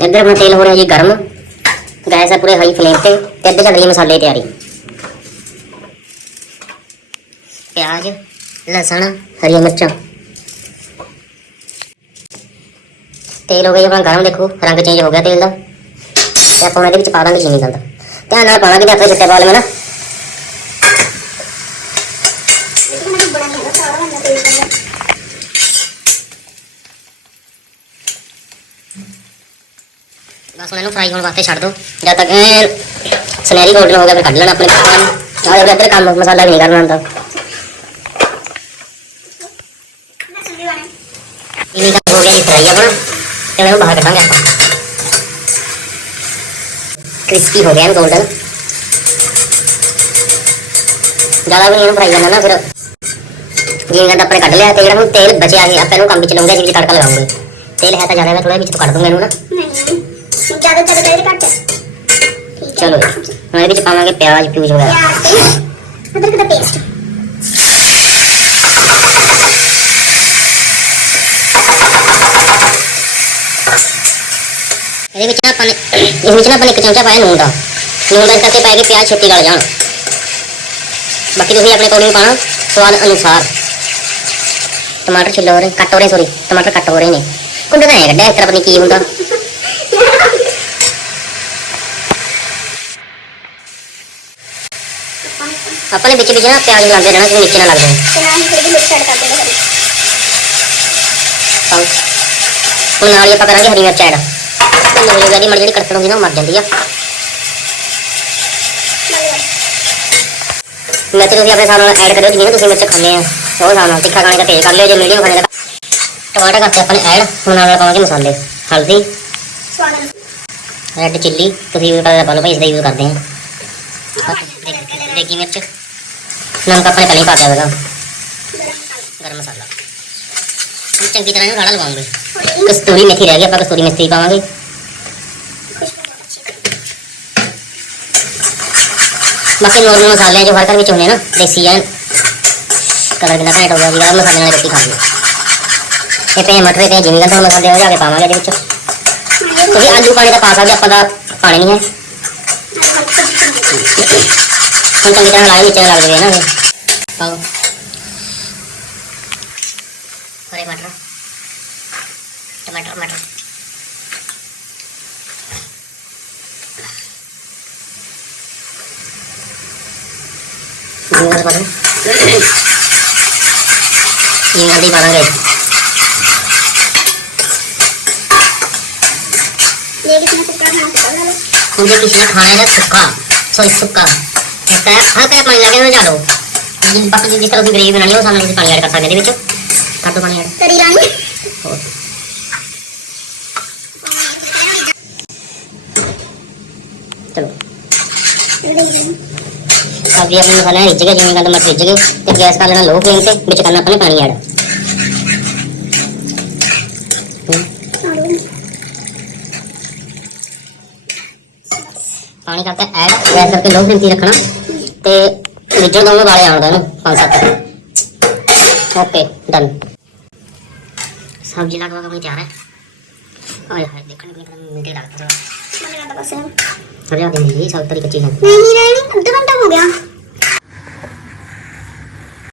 ਇੱਧਰ ਆਪਣਾ ਤੇਲ ਹੋ ਰਿਹਾ ਜੀ ਗਰਮ ਗੈਸ ਹੈ ਪੂਰੇ ਹਾਈ ਫਲੇਮ ਤੇ ਤੇ ਇੱਧਰ ਚੱਲ ਰਹੀ ਹੈ ਮਸਾਲੇ ਦੀ ਤਿਆਰੀ ਪਿਆਜ਼ ਲਸਣ ਹਰੀਆਂ ਮਿਰਚਾਂ ਤੇਲ ਹੋ ਗਿਆ ਜੀ ਆਪਣਾ ਗਰਮ ਦੇਖੋ ਰੰਗ ਚੇਂਜ ਹੋ ਗਿਆ ਤੇਲ ਦਾ ਤੇ ਆਪਾਂ ਹੁਣ ਇਹਦੇ ਵਿੱਚ ਪਾ ਦਾਂਗੇ ਚੀਨੀ ਦਲਦਾ ਧਿਆਨ ਨਾਲ ਪਾਵਾਂਗੇ ਤੇ ਹੱਥ ਚਿੱਟੇ ਪਾ ਲਵਾਂ ਨਾ ਬਸ ਹੁਣ ਇਹਨੂੰ ਫਰਾਈ ਹੋਣ ਵਾਸਤੇ ਛੱਡ ਦੋ। ਜਦ ਤੱਕ ਇਹ ਸੁਨਹਿਰੀ ਗੋਲਡਨ ਹੋ ਗਿਆ ਫਿਰ ਕੱਢ ਲੈਣਾ ਆਪਣੇ ਪਾਪਾ ਨੂੰ। ਇੱਧਰ ਕੰਮ, ਮਸਾਲਾ ਵੀ ਨਹੀਂ ਕਰਨਾ ਹੁੰਦਾ। ਇਹ ਤਾਂ ਹੋ ਗਿਆ ਜੀ ਫਰਾਈ ਆਪਣਾ ਤੇ ਇਹਨੂੰ ਬਾਹਰ ਕੱਢਾਂਗੇ ਆਪਾਂ। ਕ੍ਰਿਸਪੀ ਹੋ ਗਿਆ ਗੋਲਡਨ ਜ਼ਿਆਦਾ ਵੀ ਇਹਨੂੰ ਫਰਾਈ ਕਰਨਾ ਨਾ ਫਿਰ। ਜਿਵੇਂ ਕਹਿੰਦਾ ਆਪਣੇ ਕੱਢ ਲਿਆ ਤੇ ਜਿਹੜਾ ਹੁਣ ਤੇਲ ਬਚਿਆ ਸੀ ਆਪਾਂ ਇਹਨੂੰ ਕੰਮ ਵਿੱਚ ਲਾਉਂਗੇ ਅਸੀਂ ਵਿੱਚ ਤੜਕਾ ਲਗਾਉਂਗੇ ਤੇਲ ਹੈ ਤਾਂ ਜ਼ਿਆਦਾ, ਮੈਂ ਥੋੜਾ ਵਿੱਚ ਤੋਂ ਕੱਢ ਦੂੰਗਾ ਇਹਨੂੰ ਨਾ। ਨਹੀਂ। ज़्यादा चलो मैं भी काम के प्याज प्यूज वगैरह अदरक का पेस्ट एक चमचा पाया नून का। नून का तो छोटी गल जान। बाकी अपने अकॉर्डिंग पाना स्वाद अनुसार। टमाटर छिल्लो हो रहे कट हो रहे सॉरी टमाटर कट हो रहे ने कुंडे का है कड्डा इस तरह पता नहीं की होंगे ਲੱਗ ਜਾਏ ਤੇ ਨਾਲ ਹੀ ਥੋੜੀ ਜਿਹੀ ਮਿਰਚ ਐਡ ਕਰ ਦੇਣਾ ਹਰੀ ਪਾਓ ਹੁਣ ਨਾਲ ਹੀ ਆਪਾਂ ਕਰਾਂਗੇ ਹਰੀ ਮਿਰਚ ਐਡ ਭੁੰਨ ਹੋ ਜਾਏਗੀ ਮੜ ਜਿਹੜੀ ਕੜਕੜ ਹੁੰਦੀ ਨਾ ਉਹ ਮਰ ਜਾਂਦੀ ਆ ਮਿਰਚ ਤੁਸੀਂ ਆਪਣੇ ਹਿਸਾਬ ਨਾਲ ਐਡ ਕਰਿਓ ਜਿਵੇਂ ਤੁਸੀਂ ਮਿਰਚ ਖਾਂਦੇ ਆ ਉਹ ਹਿਸਾਬ ਨਾਲ ਤਿੱਖਾ ਖਾਣੇ ਦਾ ਤੇਜ਼ ਕਰ ਲਿਓ ਜੇ ਮੀਡੀਅਮ ਖਾਣੇ ਦਾ ਟਮਾਟਰ ਕਰਤੇ ਆਪਾਂ ਨੇ ਐਡ ਹੁਣ ਨਾਲ ਪਾਵਾਂਗੇ ਮਸਾਲੇ ਹਲਦੀ ਸਵਾਦ ਅਨੁਸਾਰ ਰੈੱਡ ਚਿੱਲੀ ਤੁਸੀਂ ਵੀ ਪਤਾ ਪਾ ਲਓ ਭਾਈ ਇਸ ਦਾ ਯੂਜ਼ ਕਰਦੇ ਆ देखी मिर्च नमक अपने पहले पा जाएगा गर्म मसाला। चंकी तरह गाढ़ा लगाऊँगे कस्तूरी मेथी रह गई आप कस्तूरी मेथी ही पावे बाकी नॉर्मल मसाले हैं जो हर घर में होने ना, देसी है। कलर कितना घैंट हो गया गर्म मसाले वाली रोटी खानी ये तो मटर तो जिमी का मसाले हो, जाके पावे ये तो आलू पानी तो पा सकते अपना पानी नहीं है। கொஞ்சம் விதங்கள் அழகு தேவையானது ஏன்னா பாவம் ஒரே மாற்றம் டொமேட்டோ மாற்றம் இங்கே பாருங்க मुझे किसका खाना है सबका ਜੇ ਕਿਸੇ ਨੇ ਖਾਣਾ ਹੈ ਸੁੱਕਾ ਸੋਈ ਸੁੱਕਾ ਤਾਂ ਹਲਕਾ ਜਿਹਾ ਪਾਣੀ ਲਾ ਕੇ ਉਹਨੂੰ ਝਾੜੋ ਜਿਸ ਬਾਕੀ ਜਿਸ ਤਰ੍ਹਾਂ ਤੁਸੀਂ ਗ੍ਰੇਵੀ ਬਣਾਣੀ ਹੈ ਉਹ ਸਾਹਮਣੇ ਤੁਸੀਂ ਪਾਣੀ ਐਡ ਕਰ ਸਕਦੇ ਹੋ ਇਹਦੇ ਵਿੱਚ ਕਰ ਦਿਓ ਪਾਣੀ ਐਡ तरी रानी ਹੋਰ ਚਲੋ ਸਬਜ਼ੀ ਆਪਣੀ ਮਸਾਲਾ ਰਿੱਝ ਗਿਆ ਜਿਵੇਂ ਕਹਿੰਦਾ ਮਟਰ ਰਿੱਝ ਗਏ ਤੇ ਗੈਸ ਕਰ ਲੈਣਾ ਲੋ ਫਲੇਮ ਤੇ ਵਿੱਚ ਕਰਨਾ ਆਪਣੇ ਪਾਣੀ ਐਡ ਪਾਣੀ ਕਰਤਾ ਐਡ ਗੈਸ ਕਰਕੇ ਲੋ ਫਲੇਮ ਤੇ ਰੱਖਣਾ ਤੇ ਵਿੱਚੋਂ ਦੋਵੇਂ ਵਾਲੇ ਆਉਂਦੇ ਨੇ ਪੰਜ ਸੱਤ। ਓਕੇ ਡਨ ਸਬਜ਼ੀ ਲਗਵਾ ਕੇ ਤਿਆਰ ਹੈ। ਆਏ ਹਾਏ ਦੇਖਣ ਨੂੰ ਕਿੰਨਾ ਮਿੱਠੇ ਲੱਗਦਾ ਹੈ ਮੈਨੂੰ ਲੱਗਦਾ ਬਸ ਹੈ ਹਰਿਆ ਦੇ ਇਹ ਸਭ ਤਰੀ ਕੱਚੀ ਹੈ। ਨਹੀਂ ਨਹੀਂ 2 ਘੰਟਾ ਹੋ ਗਿਆ।